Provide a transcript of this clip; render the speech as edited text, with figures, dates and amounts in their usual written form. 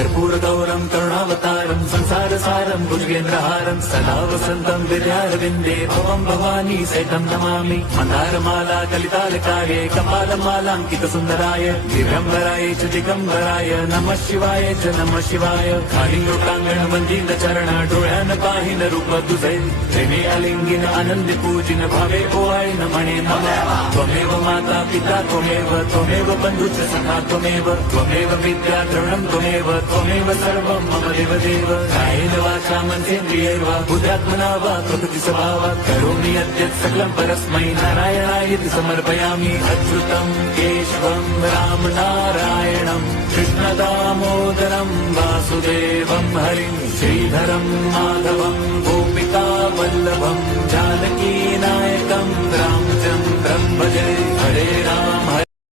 कर्पूर गौरम करुणावतारम संसार सारम भुजगेंद्रहारम सदा वसंतम विद्यारविंदे भवम भवानी सहितं नमामि मंदारमाला कलितालकाये कपालमालांकित सुंदराय दिव्यंबराय च दिगंबराय नमः शिवाय च नमः शिवाय कालिंगोटांगण वंदित चरण डोळ्यान पाहिन रूप तुझे प्रेमे आलिंगिन आनंदी पूजिन भावे ओवाळीन म्हणे नमः त्वमेव माता पिता त्वमेव बंधुच सखा त्वमेव विद्या द्रवणं त्वमेव सर्वं मम देवदेव कायेन वाचा मनसेन्द्रियैर्वा बुद्ध्यात्मना वा प्रकृति स्वभावात् करोमि यद्यत् सकलं परस्मै नारायणायति समर्पयामि अच्युतं केशवं राम नारायणं कृष्णदामोदरं वासुदेवं हरिं श्रीधरं माधवं गोपिका वल्लभं जानकी नायकं रामचन्द्रं भजे हरे राम